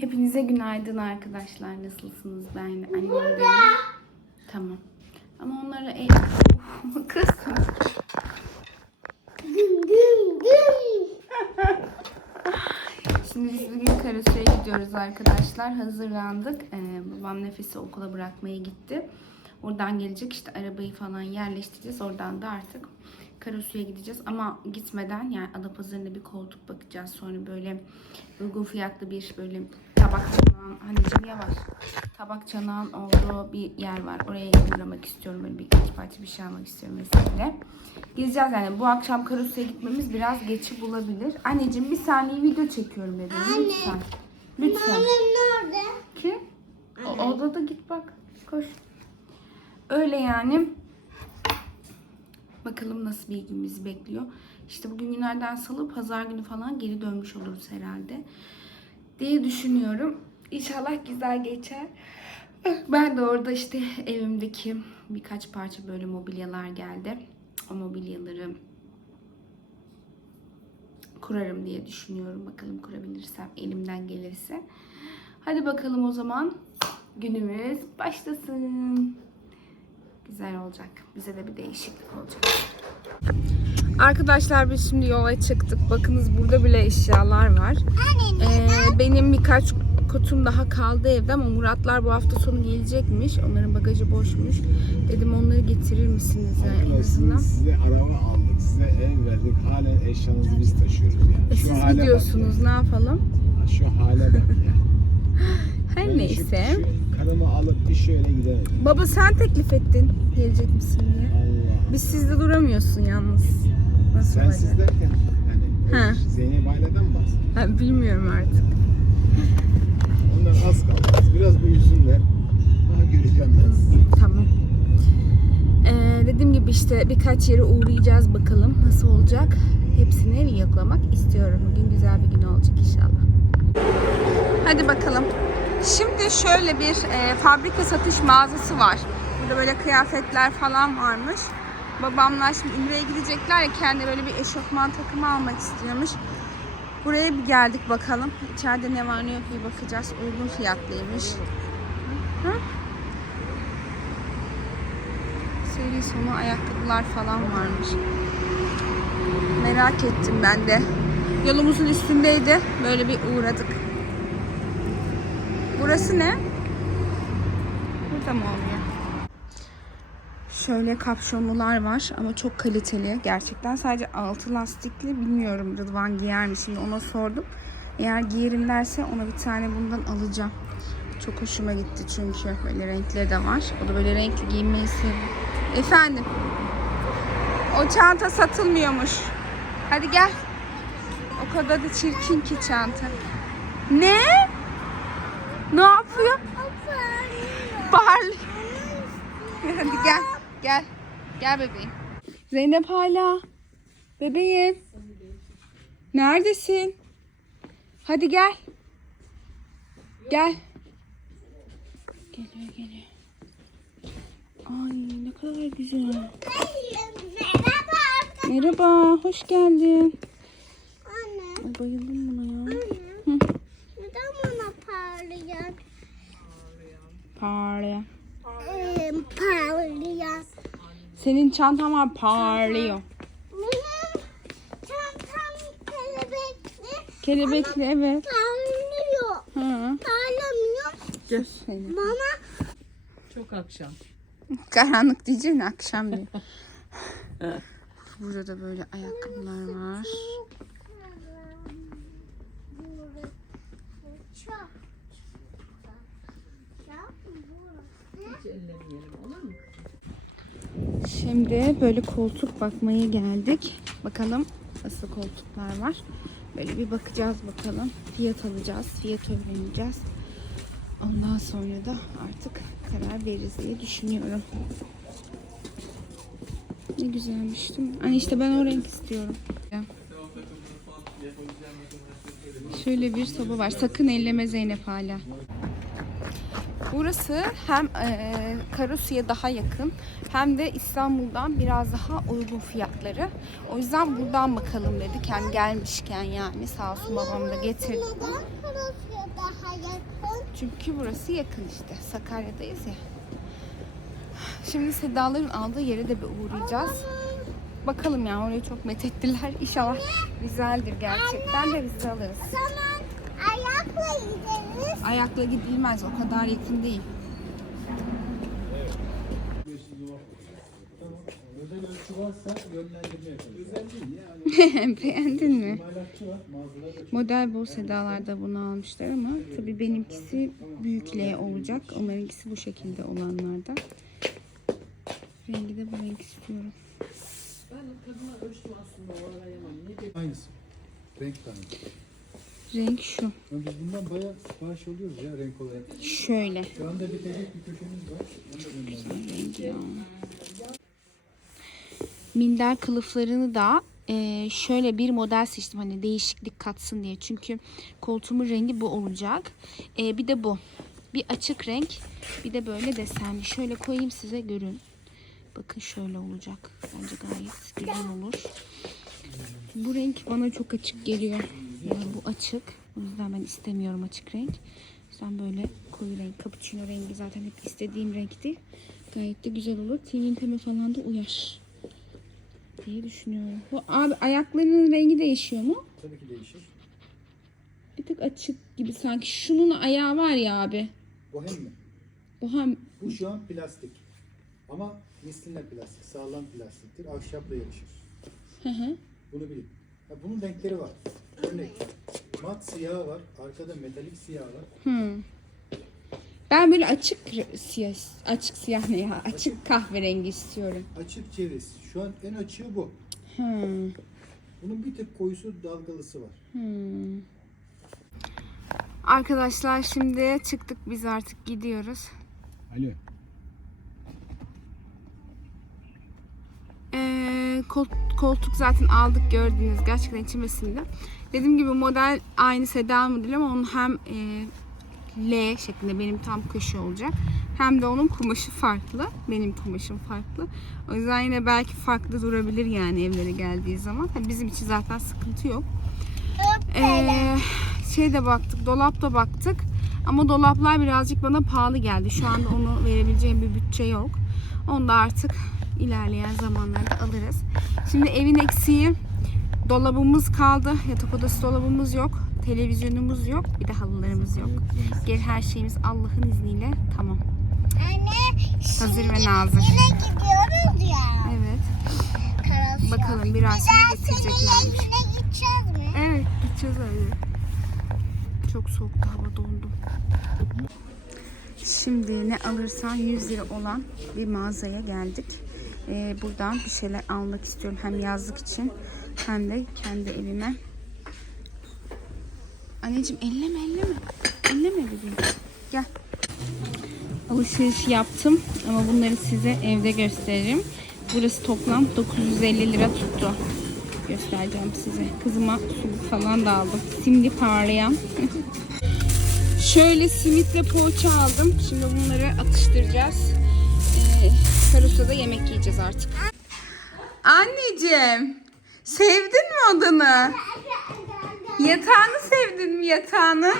Hepinize günaydın arkadaşlar. Nasılsınız? Ben annem benim. Tamam. Ama onlara el... Kız. Güm güm güm. Şimdi biz bugün Karasu'ya gidiyoruz arkadaşlar. Hazırlandık. Ee, babam nefesi okula bırakmaya gitti. Oradan gelecek işte arabayı falan yerleştireceğiz. Oradan da artık Karasu'ya gideceğiz. Ama gitmeden yani Adapazarı'nda bir koltuk bakacağız. Sonra böyle uygun fiyatlı bir böyle tabak çanağın, anneciğim yavaş. Tabak çanağın olduğu bir yer var. Oraya uğramak istiyorum. Böyle birkaç parça bir şey almak istiyorum vesaire. Gideceğiz yani. Bu akşam Karasu'ya gitmemiz biraz geçi bulabilir. Anneciğim bir saniye video çekiyorum bebeğim. Anne. Lütfen. Lütfen. Annem nerede? Kim? O, odada git bak. Koş. Öyle yani. Bakalım nasıl bir bizi bekliyor. İşte bugün günlerden salı, pazar günü falan geri dönmüş oluruz herhalde. Diye düşünüyorum. İnşallah güzel geçer. Ben de orada işte evimdeki birkaç parça böyle mobilyalar geldi. O mobilyaları kurarım diye düşünüyorum. Bakalım kurabilirsem elimden gelirse. Hadi bakalım o zaman günümüz başlasın. Güzel olacak. Bize de bir değişiklik olacak. Arkadaşlar biz şimdi yola çıktık. Bakınız burada bile eşyalar var. Ee, benim birkaç kutum daha kaldı evde ama Muratlar bu hafta sonu gelecekmiş. Onların bagajı boşmuş. Dedim onları getirir misiniz yani en azından? Size araba aldık, size ev verdik. Halen eşyanızı biz taşıyoruz yani. E, siz hale gidiyorsunuz ne yapalım? Ya. Şu hale bak ya. Her Ben neyse. Alıp bir şöyle gidemedim. Baba sen teklif ettin gelecek misin diye. Allah. Biz sizde duramıyorsun yalnız. Nasıl Sen olacak? siz derken Ha. hani Zeynep aileden mi bahsediyorsun? Ben bilmiyorum artık. Ondan az kaldı. Biraz büyüsünler. Daha göreceğim ben sizi. Tamam. Ee, dediğim gibi işte birkaç yere uğrayacağız bakalım nasıl olacak. Hepsini yoklamak istiyorum. Bugün güzel bir gün olacak inşallah. Hadi bakalım. Şimdi şöyle bir e, fabrika satış mağazası var. Burada böyle kıyafetler falan varmış. Babamlar şimdi Ümre'ye gidecekler ya kendi böyle bir eşofman takımı almak istiyormuş. Buraya bir geldik bakalım. İçeride ne var ne yok bir bakacağız. Uygun fiyatlıymış. Hı? Seri sonu ayakkabılar falan varmış. Merak ettim ben de. Yolumuzun üstündeydi. Böyle bir uğradık. Burası ne? Burada mı oluyor? Şöyle kapşonlular var ama çok kaliteli. Gerçekten sadece altı lastikli bilmiyorum Rıdvan giyer mi? Şimdi ona sordum. Eğer giyerim derse ona bir tane bundan alacağım. Çok hoşuma gitti çünkü. Böyle renkleri de var. O da böyle renkli giyinmeyi seviyor. Efendim. O çanta satılmıyormuş. Hadi gel. O kadar da çirkin ki çanta. Ne? Ne yapıyor? Parlıyor. Hadi gel. Gel. Gel bebeğim. Zeynep hala. Bebeğim. Neredesin? Hadi gel. Gel. Geliyor geliyor. Ay ne kadar güzel. Merhaba. Merhaba, hoş geldin. Anne. Ay bayıldım buna ya. Anne. Neden bana parlayan? Parlıyor. Ee, parlayan. Senin çantan var parlıyor. Benim çantam kelebekli. Kelebekli evet. Parlıyor. Hı. Parlamıyor. Seni. Bana Çok akşam. Karanlık diyeceksin akşam diye. Burada da böyle ayakkabılar var. çok. Hiç ellemeyelim olur mu? Şimdi böyle koltuk bakmaya geldik. Bakalım nasıl koltuklar var. Böyle bir bakacağız bakalım. Fiyat alacağız. Fiyat öğreneceğiz. Ondan sonra da artık karar veririz diye düşünüyorum. Ne güzelmiş değil mi? Hani işte ben o renk istiyorum. Şöyle bir soba var. Sakın elleme Zeynep hala. Burası hem e, Karasu'ya daha yakın hem de İstanbul'dan biraz daha uygun fiyatları. O yüzden buradan bakalım dedik. Hem gelmişken yani sağ olsun babam da getirdi. Çünkü burası yakın işte. Sakarya'dayız ya. Şimdi Sedaların aldığı yere de bir uğrayacağız. Bakalım ya orayı çok methettiler. İnşallah güzeldir gerçekten de biz alırız. O zaman ayakla gideriz. Ayakla gidilmez o kadar yakın değil. Özel ölçü varsa yönlendirme yaparız. Özel değil ya. Beğendin mi? Model bu Sedalarda bunu almışlar ama tabii benimkisi büyük L olacak. Onlarınkisi bu şekilde olanlardan. Rengi de bu renk istiyorum. Ben kadına ölçtüm aslında o arayamam. Aynısı. Renk tane. Renk şu. Yani biz bundan bayağı sipariş alıyoruz ya renk olarak. Şöyle. Şu anda bitecek bir köşemiz var. Rengi ya. Minder kılıflarını da e, şöyle bir model seçtim hani değişiklik katsın diye. Çünkü koltuğumun rengi bu olacak. E, bir de bu. Bir açık renk bir de böyle desenli. Şöyle koyayım size görün. Bakın şöyle olacak. Bence gayet güzel olur. Bu renk bana çok açık geliyor. Yani bu açık. O yüzden ben istemiyorum açık renk. Yüzden böyle koyu renk. Cappuccino rengi zaten hep istediğim renkti. Gayet de güzel olur. Tenin teme falan da uyar. Diye düşünüyorum. Bu abi ayaklarının rengi değişiyor mu? Tabii ki değişir. Bir tık açık gibi sanki. Şunun ayağı var ya abi. Bohem mi? Bu hem Bu şu an plastik. Ama mislinle plastik. Sağlam plastiktir. Ahşapla yarışır. hı hı. Bunu bilin. Ha, bunun renkleri var. Örnek. Mat siyahı var. Arkada metalik siyahı var. Hı. Ben böyle açık siyah, açık siyah ne ya? Açık kahverengi istiyorum. Açık ceviz. Şu an en açığı bu. Hı. Bunun bir tık koyusu dalgalısı var. Hmm. Arkadaşlar şimdi çıktık biz artık gidiyoruz. Alo. Ee, kol- koltuk zaten aldık gördünüz gerçekten içime sindi. Dediğim gibi model aynı sedan modeli ama onun hem e, L şeklinde benim tam köşe olacak. Hem de onun kumaşı farklı. Benim kumaşım farklı. O yüzden yine belki farklı durabilir yani evlere geldiği zaman. Tabii bizim için zaten sıkıntı yok. Ee, şeyde baktık, dolapta baktık. Ama dolaplar birazcık bana pahalı geldi. Şu anda onu verebileceğim bir bütçe yok. Onu da artık ilerleyen zamanlarda alırız. Şimdi evin eksiği dolabımız kaldı. Yatak odası dolabımız yok. Televizyonumuz yok. Bir de halılarımız yok. Geri her şeyimiz Allah'ın izniyle tamam. Anne Hazır ve nazır. yine gidiyoruz ya. Evet. Karası. Bakalım biraz sonra seninle getireceklermiş. yine gideceğiz mi? Evet gideceğiz öyle. Çok soğuktu hava dondu. Şimdi ne alırsan 100 lira olan bir mağazaya geldik. Ee, buradan bir şeyler almak istiyorum. Hem yazlık için hem de kendi evime. Anneciğim elleme elleme. Elleme bebeğim. Gel. Alışveriş yaptım ama bunları size evde gösteririm. Burası toplam 950 lira tuttu. Göstereceğim size. Kızıma su falan da aldım. Simli parlayan. Şöyle simitle poğaça aldım. Şimdi bunları atıştıracağız. Ee, Karusa'da yemek yiyeceğiz artık. Anneciğim, sevdin mi odanı? Yatağını sevdin mi yatağını?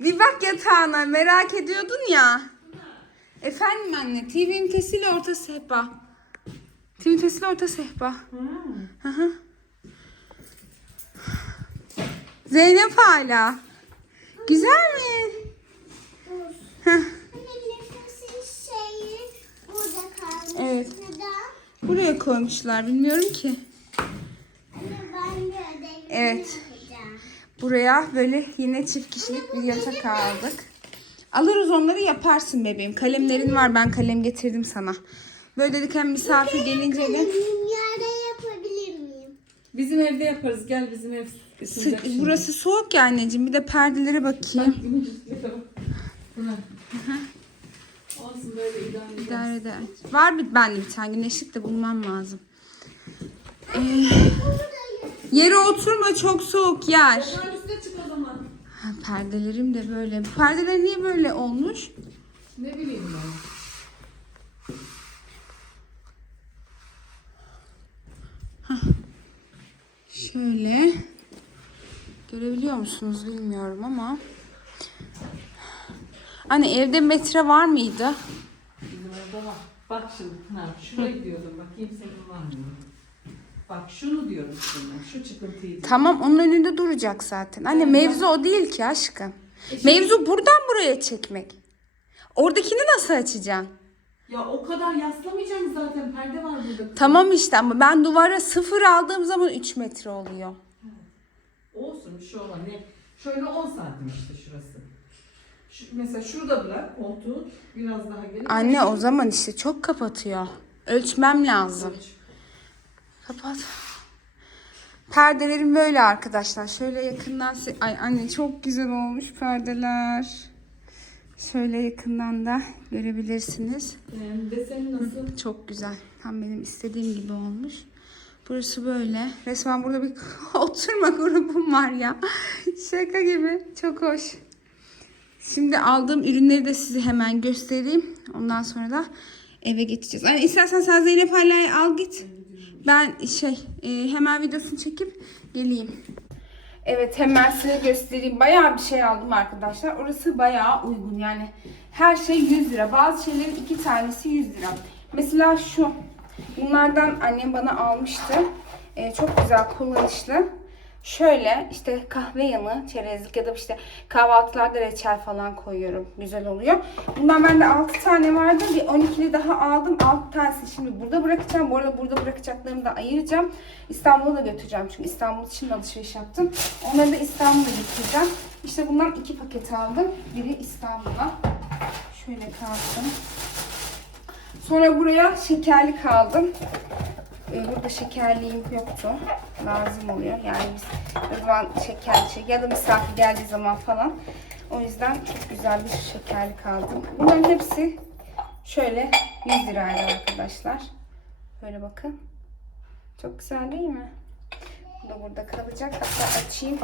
Bir bak yatağına merak ediyordun ya. Efendim anne, TV ünitesiyle orta sehpa. TV ünitesiyle orta sehpa. Hı hı. Zeynep hala. Güzel mi? Heh, Evet. Neden? buraya koymuşlar bilmiyorum ki. Anne ben de ödevimi Evet. yapacağım. Buraya böyle yine çift kişilik bir yatak aldık. Alırız onları yaparsın bebeğim. Kalemlerin var ben kalem getirdim sana. Böyle dedik hem misafir gelince de Yerde yapabilir miyim? Bizim evde yaparız. Gel bizim ev ısınacak Sı- burası soğuk ya anneciğim. Bir de perdelere bakayım. Bırak. Olsun böyle idare. İdare eder. Var bir bende bir tane güneşlik de bulmam lazım. Ee, yere oturma çok soğuk yer. Ha, perdelerim de böyle. Bu perdeler niye böyle olmuş? Ne bileyim ben. Şöyle. Görebiliyor musunuz bilmiyorum ama Anne evde metre var mıydı? Bizim orada var. Bak şimdi Pınar şuraya gidiyordum bakayım senin var mı? Bak şunu diyorum şimdi şu çıkıntıyı. diyorum. Tamam onun önünde duracak zaten. Anne mevzu o değil ki aşkım. E şimdi- Mevzu buradan buraya çekmek. Oradakini nasıl açacaksın? Ya o kadar yaslamayacağım zaten perde var burada. Tamam işte ama ben duvara sıfır aldığım zaman 3 metre oluyor. Olsun bir şey olmaz. Ne? Şöyle 10 santim işte şurası. Şu, mesela şurada bırak koltuğu biraz daha gelip. Anne o zaman işte çok kapatıyor. Ölçmem lazım. Ölç. Kapat. Perdelerim böyle arkadaşlar. Şöyle yakından se- Ay anne çok güzel olmuş perdeler. Şöyle yakından da görebilirsiniz. Yani deseni nasıl? Çok güzel. Tam benim istediğim gibi olmuş. Burası böyle. Resmen burada bir oturma grubum var ya. Şaka gibi. Çok hoş. Şimdi aldığım ürünleri de size hemen göstereyim. Ondan sonra da eve geçeceğiz. Yani istersen sen Zeynep Hala'yı al git. Ben şey e, hemen videosunu çekip geleyim. Evet hemen size göstereyim. Bayağı bir şey aldım arkadaşlar. Orası bayağı uygun. Yani her şey 100 lira. Bazı şeylerin iki tanesi 100 lira. Mesela şu. Bunlardan annem bana almıştı. Ee, çok güzel kullanışlı. Şöyle işte kahve yanı, çerezlik ya da işte kahvaltılarda reçel falan koyuyorum. Güzel oluyor. Bundan bende 6 tane vardı. Bir 12'li daha aldım. 6 tanesi şimdi burada bırakacağım. Bu arada burada bırakacaklarımı da ayıracağım. İstanbul'a da götüreceğim. Çünkü İstanbul için alışveriş yaptım. Onları da İstanbul'a götüreceğim. İşte bundan iki paket aldım. Biri İstanbul'a. Şöyle kalsın. Sonra buraya şekerli kaldım. Ee, Burada şekerliğim yoktu. Lazım oluyor. Yani biz Rıdvan şekerli şey ya da misafir geldiği zaman falan. O yüzden çok güzel bir şekerli kaldım. Bunların hepsi şöyle 100 liraydı arkadaşlar. Böyle bakın. Çok güzel değil mi? Bu da burada kalacak. Hatta açayım.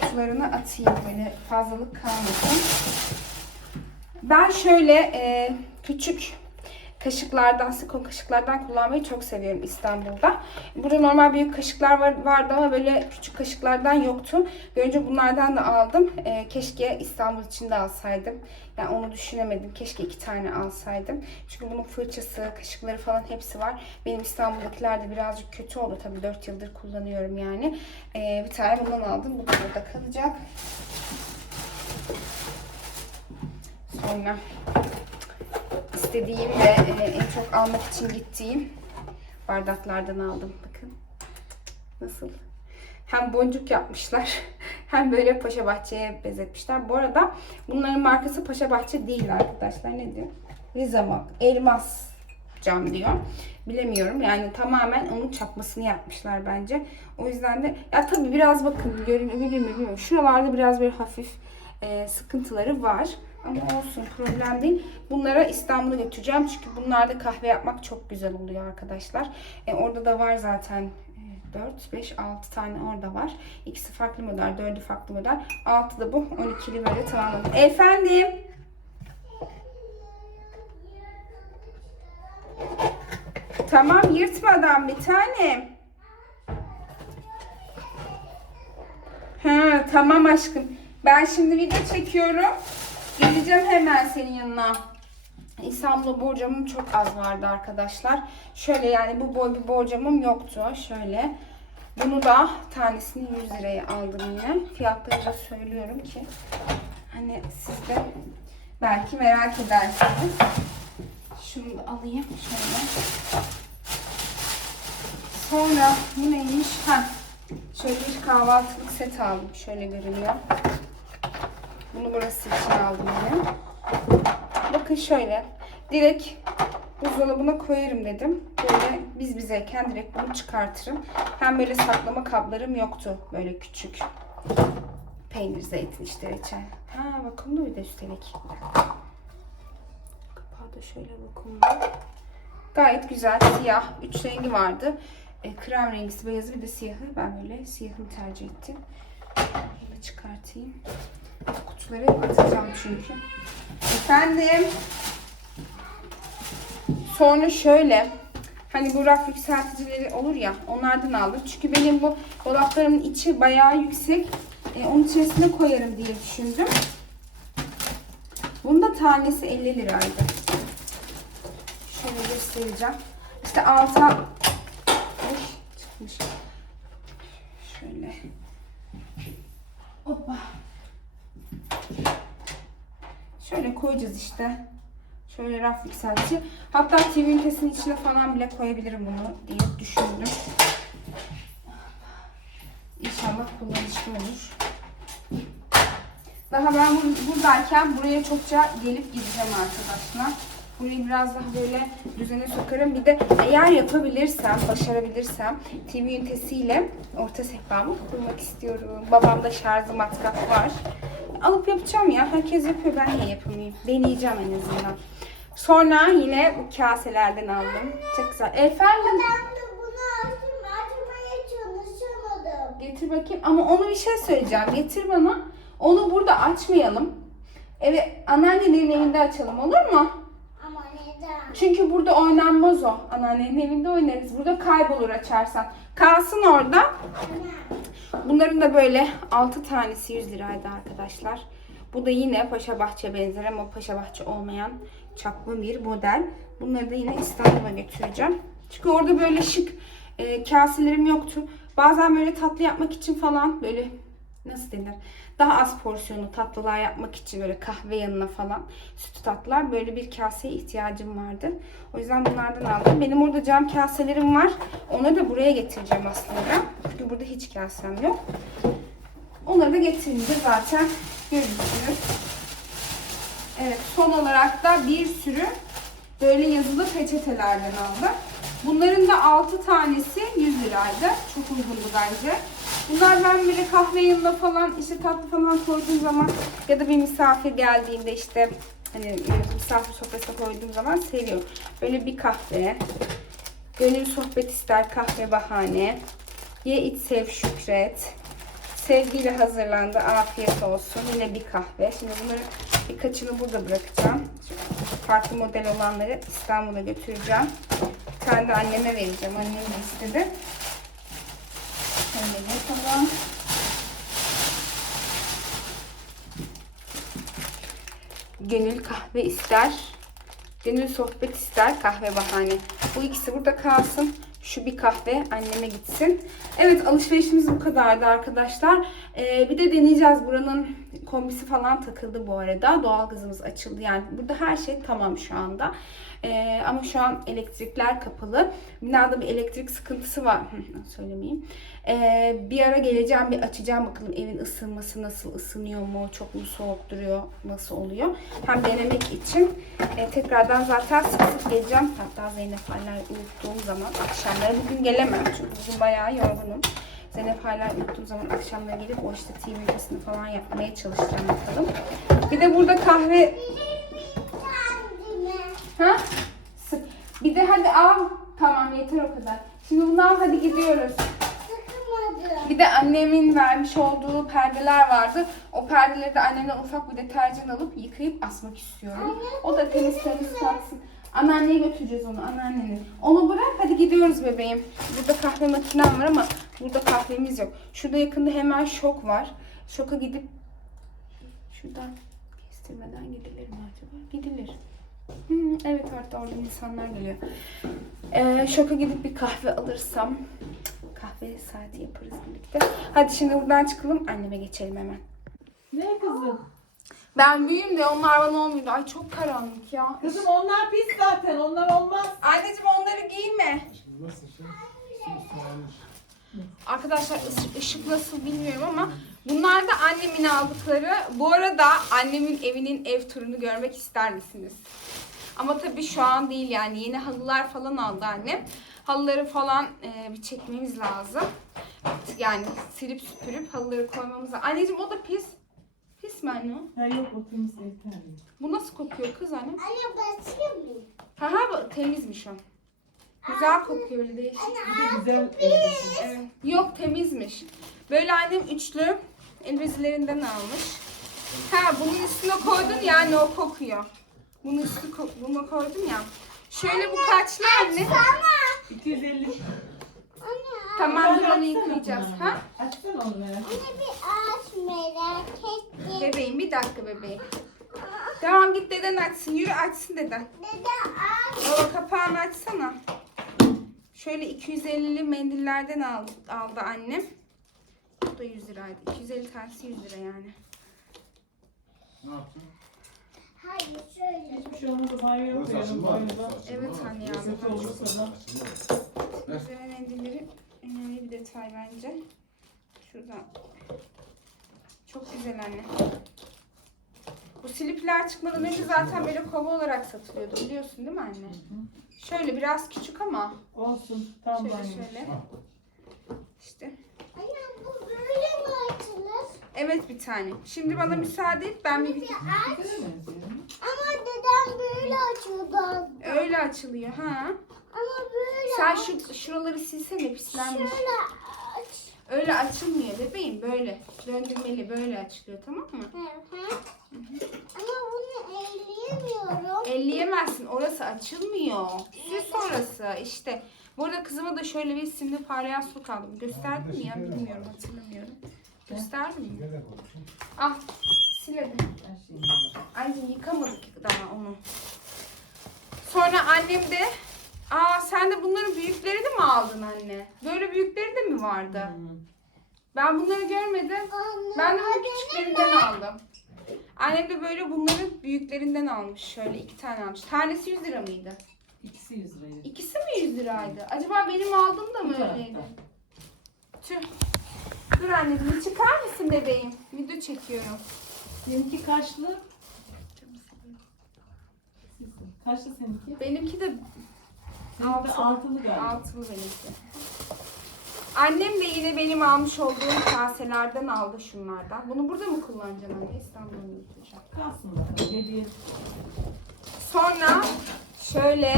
Kutularını atayım. Böyle fazlalık kalmasın. Ben şöyle e, küçük kaşıklardan, sikon kaşıklardan kullanmayı çok seviyorum İstanbul'da. Burada normal büyük kaşıklar var, vardı ama böyle küçük kaşıklardan yoktu. Önce bunlardan da aldım. E, keşke İstanbul için de alsaydım. Yani onu düşünemedim. Keşke iki tane alsaydım. Çünkü bunun fırçası, kaşıkları falan hepsi var. Benim İstanbul'dakiler de birazcık kötü oldu. Tabii 4 yıldır kullanıyorum yani. E, bir tane bundan aldım. Bu da burada kalacak. Sonra istediğim ve e, en çok almak için gittiğim bardaklardan aldım. Bakın. Nasıl? Hem boncuk yapmışlar hem böyle Paşa Bahçe'ye benzetmişler. Bu arada bunların markası Paşa Bahçe değil arkadaşlar. Ne diyor? Rizamak, elmas cam diyor. Bilemiyorum. Yani tamamen onun çakmasını yapmışlar bence. O yüzden de ya tabii biraz bakın görünebilir mi bilmiyorum. Şuralarda biraz bir hafif e, sıkıntıları var. Ama olsun problem değil. Bunlara İstanbul'a götüreceğim. Çünkü bunlarda kahve yapmak çok güzel oluyor arkadaşlar. E, orada da var zaten 4, 5, 6 tane orada var. İkisi farklı model, 4'ü farklı model. 6 da bu. 12'li böyle tamamladım. Efendim? Tamam yırtmadan bir tanem. Ha tamam aşkım. Ben şimdi video çekiyorum. Geleceğim hemen senin yanına. İstanbul'da borcamım çok az vardı arkadaşlar. Şöyle yani bu boy bir borcamım yoktu. Şöyle. Bunu da tanesini 100 liraya aldım yine. Fiyatları da söylüyorum ki hani siz de belki merak edersiniz. Şunu da alayım şöyle. Sonra bu neymiş? Ha. Şöyle bir kahvaltılık set aldım. Şöyle görünüyor. Bunu burası için aldım yine. Bakın şöyle. Direkt buzdolabına koyarım dedim. Böyle biz bizeyken direkt bunu çıkartırım. Hem böyle saklama kablarım yoktu. Böyle küçük. Peynir, zeytin işte reçel. Ha vakumlu bir de üstelik. Kapağı da şöyle vakumlu. Gayet güzel siyah. Üç rengi vardı. E, krem rengisi, beyazı bir de siyahı. Ben böyle siyahını tercih ettim. Böyle çıkartayım. Kutuları atacağım çünkü. Efendim. Sonra şöyle. Hani bu raf yükselticileri olur ya onlardan aldım. Çünkü benim bu dolaplarımın içi bayağı yüksek. E, onun içerisine koyarım diye düşündüm. Bunda tanesi 50 liraydı. Şöyle göstereceğim. İşte alta Oy, çıkmış. Şöyle. Hoppa. Şöyle koyacağız işte. Şöyle raf yükseltici. Hatta TV ünitesinin içine falan bile koyabilirim bunu diye düşündüm. İnşallah kullanışlı olur. Daha ben bur- buradayken buraya çokça gelip gideceğim arkadaşlar. Burayı biraz daha böyle düzene sokarım. Bir de eğer yapabilirsem, başarabilirsem TV ünitesiyle orta sehpamı kurmak istiyorum. Babamda şarjı matkap var. Alıp yapacağım ya. Herkes yapıyor. Ben niye yapamayayım? Deneyeceğim en azından. Sonra yine bu kaselerden aldım. Çok güzel. Efendim? Ben de bunu açtım. Açmaya çalışamadım. Getir bakayım. Ama onu bir şey söyleyeceğim. Getir bana. Onu burada açmayalım. Evet, anneannenin evinde açalım olur mu? Çünkü burada oynanmaz o. Anneannenin evinde oynarız. Burada kaybolur açarsan. Kalsın orada. Bunların da böyle 6 tanesi 100 liraydı arkadaşlar. Bu da yine Paşa Bahçe benzer ama Paşa Bahçe olmayan çaplı bir model. Bunları da yine İstanbul'a götüreceğim. Çünkü orada böyle şık e, kaselerim yoktu. Bazen böyle tatlı yapmak için falan böyle nasıl denir? Daha az porsiyonlu tatlılar yapmak için böyle kahve yanına falan sütlü tatlılar böyle bir kaseye ihtiyacım vardı. O yüzden bunlardan aldım. Benim orada cam kaselerim var. Onları da buraya getireceğim aslında. Çünkü burada hiç kasem yok. Onları da getirince zaten görürsünüz. Evet son olarak da bir sürü böyle yazılı peçetelerden aldım. Bunların da 6 tanesi 100 liraydı. Çok uygundu bence. Bunlar ben böyle kahve yanına falan işte tatlı falan koyduğum zaman ya da bir misafir geldiğinde işte hani misafir sofrasına koyduğum zaman seviyorum. Böyle bir kahve, gönül sohbet ister kahve bahane, ye iç sev şükret, sevgiyle hazırlandı afiyet olsun yine bir kahve. Şimdi bunları birkaçını burada bırakacağım. Farklı model olanları İstanbul'a götüreceğim. Bir tane de anneme vereceğim. Annem istedi. Şöyle yapalım. Gönül kahve ister. Gönül sohbet ister kahve bahane. Bu ikisi burada kalsın. Şu bir kahve anneme gitsin. Evet alışverişimiz bu kadardı arkadaşlar. Ee, bir de deneyeceğiz. Buranın kombisi falan takıldı bu arada. Doğalgazımız açıldı. Yani burada her şey tamam şu anda. Ee, ama şu an elektrikler kapalı. Binada bir elektrik sıkıntısı var. Söylemeyeyim. Ee, bir ara geleceğim bir açacağım bakalım evin ısınması nasıl ısınıyor mu? Çok mu soğuk duruyor? Nasıl oluyor? Hem denemek için e, tekrardan zaten sık sık geleceğim. Hatta Zeynep hala unuttuğum zaman akşamları bugün gelemem çünkü bugün bayağı yorgunum. Zeynep hala unuttuğum zaman akşamları gelip o işte TV ünitesini falan yapmaya çalışacağım bakalım. Bir de burada kahve. Ha? Sık. Bir de hadi al. Tamam yeter o kadar. Şimdi bunu al hadi gidiyoruz. Bir de annemin vermiş olduğu perdeler vardı. O perdeleri de annemden ufak bir deterjan alıp yıkayıp asmak istiyorum. O da temiz temiz kalsın. Anneanneye götüreceğiz onu anneannenin. Onu bırak hadi gidiyoruz bebeğim. Burada kahve makinem var ama burada kahvemiz yok. Şurada yakında hemen şok var. Şoka gidip şuradan kestirmeden gidilir mi acaba? Gidilir. Hmm, evet artık orada insanlar geliyor. Ee, şoka gidip bir kahve alırsam kahve saati yaparız birlikte. Hadi şimdi buradan çıkalım anneme geçelim hemen. Ne kızım? Ben büyüğüm de onlar bana olmuyor. Ay çok karanlık ya. Kızım onlar pis zaten. Onlar olmaz. Anneciğim onları giyme. Nasıl şey? Arkadaşlar ıs- ışık nasıl bilmiyorum ama bunlar da annemin aldıkları. Bu arada annemin evinin ev turunu görmek ister misiniz? Ama tabii şu an değil yani yeni halılar falan aldı annem. Halıları falan e, bir çekmemiz lazım. Yani silip süpürüp halıları koymamız lazım. Anneciğim o da pis. Pis mi anne? Ha yok o temiz yeterli. Bu nasıl kokuyor kız annem? Anne basıyor muyum? Ha ha bu temizmiş o. Güzel kokuyor öyle değişik. Bir de güzel elbise. Evet. Yok temizmiş. Böyle annem üçlü el bezilerinden almış. Ha bunun üstüne koydun yani o kokuyor. Bunun üstüne ko- buna koydun ya. Şöyle bu kaçlı anne? 250. Anne, Tamam dur onu Açsana yıkayacağız. bunu. Ha? Açsana onu merak etme. anne bir aç merak ettim. Bebeğim bir dakika bebeğim. Tamam git deden açsın. Yürü açsın deden. Dede aç. Baba kapağını açsana. Şöyle 250'li mendillerden aldı, aldı annem. Bu da 100 liraydı. 250 tanesi 100 lira yani. Ne yaptın? Hayır şöyle. Hiçbir şey olmadı. Banyoya Burası koyalım. açılmaz. Banyoda. Burası açılmaz. Evet anne ya. Kötü olursa da. açılmaz. Ver. Üzerine mendilleri önemli bir detay bence. Şuradan. Çok güzel anne. Bu slipler çıkmadan önce zaten böyle kova olarak satılıyordu biliyorsun değil mi anne? Şöyle biraz küçük ama Olsun. Tam şöyle banyo. şöyle. İşte. Anne bu böyle mi? Evet bir tane. Şimdi bana müsaade et ben bir aç. Ama dedem böyle açıyordu. öyle açılıyor ha. Ama böyle Sen aç. şu şuraları silsene pislenmiş. Şöyle aç. Öyle açılmıyor bebeğim böyle. Döndürmeli böyle açılıyor tamam mı? Hı hı. Ama bunu elleyemiyorum. Elleyemezsin orası açılmıyor. Süs orası işte. Bu arada kızıma da şöyle bir simli parlayan su kaldım. Gösterdim mi ya bilmiyorum hatırlamıyorum. Gösterdim mi? Koymuşsun? Ah sil hadi. Her şeyini yapalım. Anneciğim yıkamadık daha onu. Sonra annem de Aa sen de bunların büyüklerini mi aldın anne? Böyle büyükleri de mi vardı? Ben bunları görmedim. Ben de hadi küçüklerinden aldım. Annem de böyle bunların büyüklerinden almış. Şöyle iki tane almış. Tanesi 100 lira mıydı? İkisi 100 liraydı. İkisi mi 100 liraydı? Acaba benim aldığım da mı Bu öyleydi? Tüh. Dur anneciğim çıkar mısın bebeğim? Video çekiyorum. Seninki kaçlı? Kaçlı seninki? Benimki de Seninki de altılı galiba. altılı benimki. Annem de yine benim almış olduğum kaselerden aldı şunlardan. Bunu burada mı kullanacaksın anne? İstanbul'da mı götüreceğim? Kalsın bakalım. Hediye. Sonra şöyle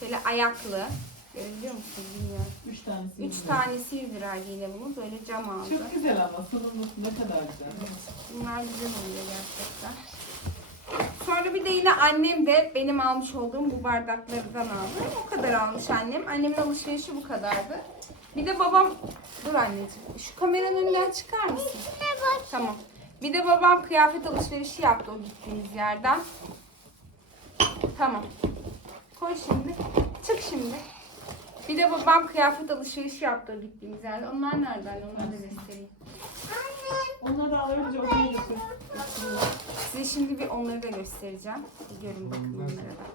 şöyle ayaklı. Görebiliyor musunuz bilmiyorum. Üç tanesi. Üç 100 lira. tanesi 100 liraydı yine bunu. Böyle cam aldı. Çok güzel ama sunumlusu ne kadar güzel. Bunlar güzel oluyor gerçekten. Sonra bir de yine annem de benim almış olduğum bu bardaklardan aldı. O kadar almış annem. Annemin alışverişi bu kadardı. Bir de babam... Dur anneciğim. Şu kameranın önünden çıkar mısın? Tamam. Bir de babam kıyafet alışverişi yaptı o gittiğimiz yerden. Tamam. Koy şimdi. Çık şimdi. Bir de babam kıyafet alışverişi yaptı gittiğimiz yerde. Onlar nereden? Onları da göstereyim. Onları da ayrıca okula götür. Size şimdi bir onları da göstereceğim. Bir görün bakın onlara da.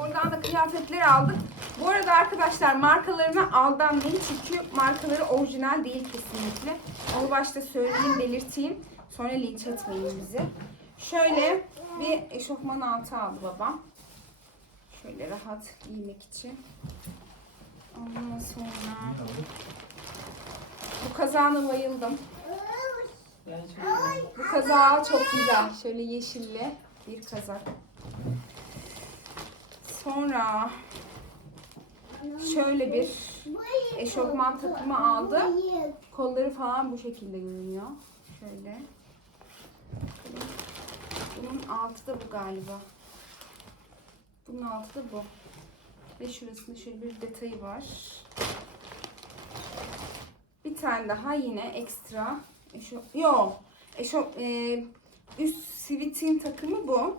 Oradan da kıyafetler aldık. Bu arada arkadaşlar markalarına aldanmayın çünkü markaları orijinal değil kesinlikle. Onu başta söyleyeyim, belirteyim. Sonra linç etmeyin bizi. Şöyle bir eşofman altı aldı babam. Şöyle rahat giymek için. Ondan sonra bu kazağına bayıldım. Bu kazağı çok güzel. Şöyle yeşilli bir kazak. Sonra şöyle bir eşofman takımı aldı. Hayır. Kolları falan bu şekilde görünüyor. Şöyle. Bunun altı da bu galiba. Bunun altı da bu. Ve şurasında şöyle bir detayı var. Bir tane daha yine ekstra. Eşo Yo. Eşo e, üst sivitin takımı bu.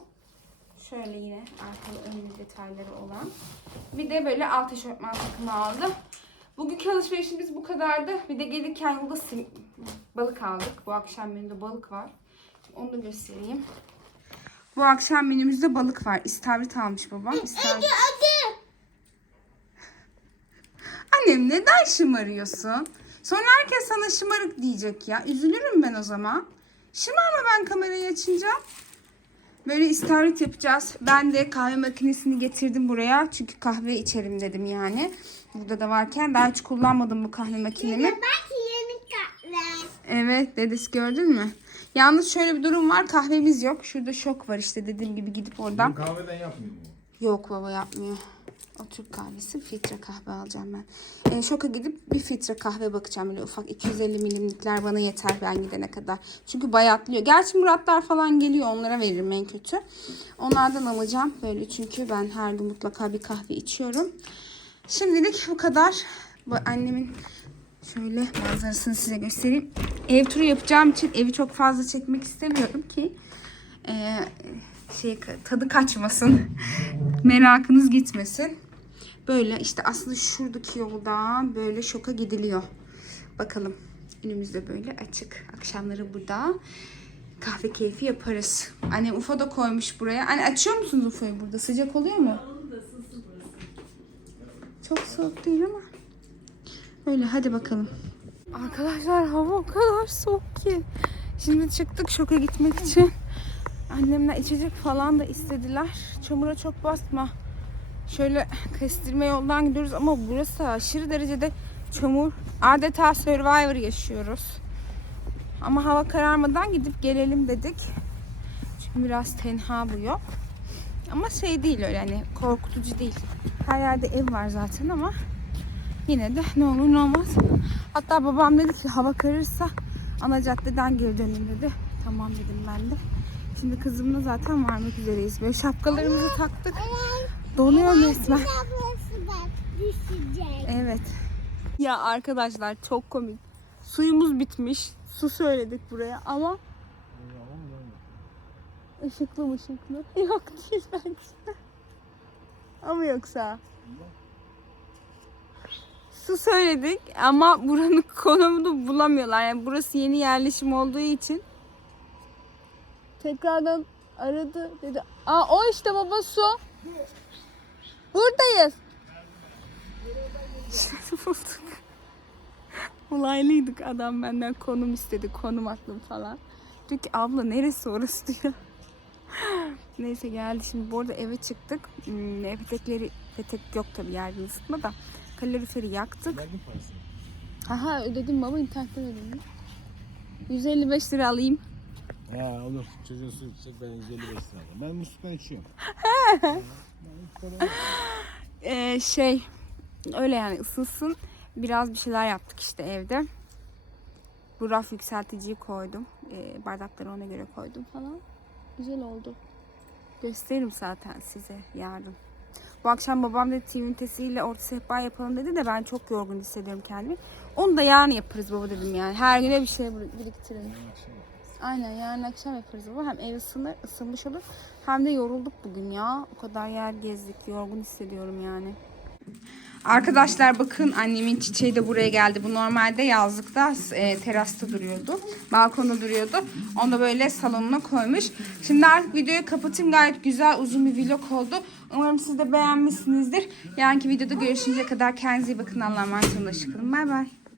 Şöyle yine arkalı önlü detayları olan. Bir de böyle alt eşofman takımı aldım. Bugünkü alışverişimiz bu kadardı. Bir de gelirken yolda balık aldık. Bu akşam menüde balık var. Onu da göstereyim. Bu akşam menümüzde balık var. İstavrit almış babam. İstavrit. Annem neden şımarıyorsun? Sonra herkes sana şımarık diyecek ya. Üzülürüm ben o zaman. Şımarma ben kamerayı açınca. Böyle istavrit yapacağız. Ben de kahve makinesini getirdim buraya. Çünkü kahve içerim dedim yani. Burada da varken daha hiç kullanmadım bu kahve makinemi. Belki yeni katlar. Evet dedesi gördün mü? Yalnız şöyle bir durum var. Kahvemiz yok. Şurada şok var işte dediğim gibi gidip oradan. Bugün kahveden yapmıyor mu? Yok baba yapmıyor. O Türk kahvesi filtre kahve alacağım ben. Ee, şoka gidip bir filtre kahve bakacağım. Böyle ufak 250 milimlikler bana yeter ben gidene kadar. Çünkü bayatlıyor. Gerçi Muratlar falan geliyor onlara veririm en kötü. Onlardan alacağım böyle çünkü ben her gün mutlaka bir kahve içiyorum. Şimdilik bu kadar. Bu annemin Şöyle manzarasını size göstereyim. Ev turu yapacağım için evi çok fazla çekmek istemiyorum ki e, şey tadı kaçmasın. Merakınız gitmesin. Böyle işte aslında şuradaki yoldan böyle şoka gidiliyor. Bakalım. Önümüzde böyle açık. Akşamları burada kahve keyfi yaparız. Annem UFO da koymuş buraya. Anne açıyor musunuz UFO'yu burada? Sıcak oluyor mu? Çok soğuk değil ama. Öyle hadi bakalım. Arkadaşlar hava o kadar soğuk ki. Şimdi çıktık şoka gitmek için. Annemler içecek falan da istediler. Çamura çok basma. Şöyle kestirme yoldan gidiyoruz ama burası aşırı derecede çamur. Adeta Survivor yaşıyoruz. Ama hava kararmadan gidip gelelim dedik. Çünkü biraz tenha bu yok. Ama şey değil öyle hani korkutucu değil. Her yerde ev var zaten ama yine de ne olur ne olmaz. Hatta babam dedi ki hava kararırsa ana caddeden geri dönün dedi. Tamam dedim ben de. Şimdi kızımla zaten varmak üzereyiz. Böyle şapkalarımızı taktık. Donuyor resmen. Da düşecek. Evet. Ya arkadaşlar çok komik. Suyumuz bitmiş. Su söyledik buraya ama ışıklı mı ışıklı? Yok değil bence. Ama yoksa. Su söyledik ama buranın konumunu bulamıyorlar. Yani burası yeni yerleşim olduğu için. Tekrardan aradı dedi. Aa o işte baba su. Buradayız. Bulduk. Olaylıydık adam benden konum istedi. Konum attım falan. Diyor ki abla neresi orası diyor. Neyse geldi şimdi bu arada eve çıktık. Hmm, petekleri petek yok tabi yerden ısıtma da. Kaloriferi yaktık. Verdin parasını. Aha ödedim baba internetten ödedim. 155 lira alayım. Ya olur. Çocuğun su içecek ben 155 lira alırım. Ben musluktan içiyorum. Ee, şey öyle yani ısınsın. Biraz bir şeyler yaptık işte evde. Bu raf yükselticiyi koydum. Ee, bardakları ona göre koydum falan. Güzel oldu. Gösteririm zaten size yarın. Bu akşam babam dedi TV ünitesiyle orta sehpa yapalım dedi de ben çok yorgun hissediyorum kendimi. Onu da yarın yaparız baba dedim yani. Her güne bir şey bir- biriktirelim. Aynen yarın akşam yaparız baba. Hem ev ısınır, ısınmış olur. Hem de yorulduk bugün ya. O kadar yer gezdik. Yorgun hissediyorum yani. Arkadaşlar bakın annemin çiçeği de buraya geldi. Bu normalde yazlıkta e, terasta duruyordu. Balkonda duruyordu. Onu da böyle salonuna koymuş. Şimdi artık videoyu kapatayım. Gayet güzel uzun bir vlog oldu. Umarım siz de beğenmişsinizdir. Yarınki videoda görüşünceye kadar kendinize iyi bakın. Allah'a emanet olun. Hoşçakalın. Bay bay.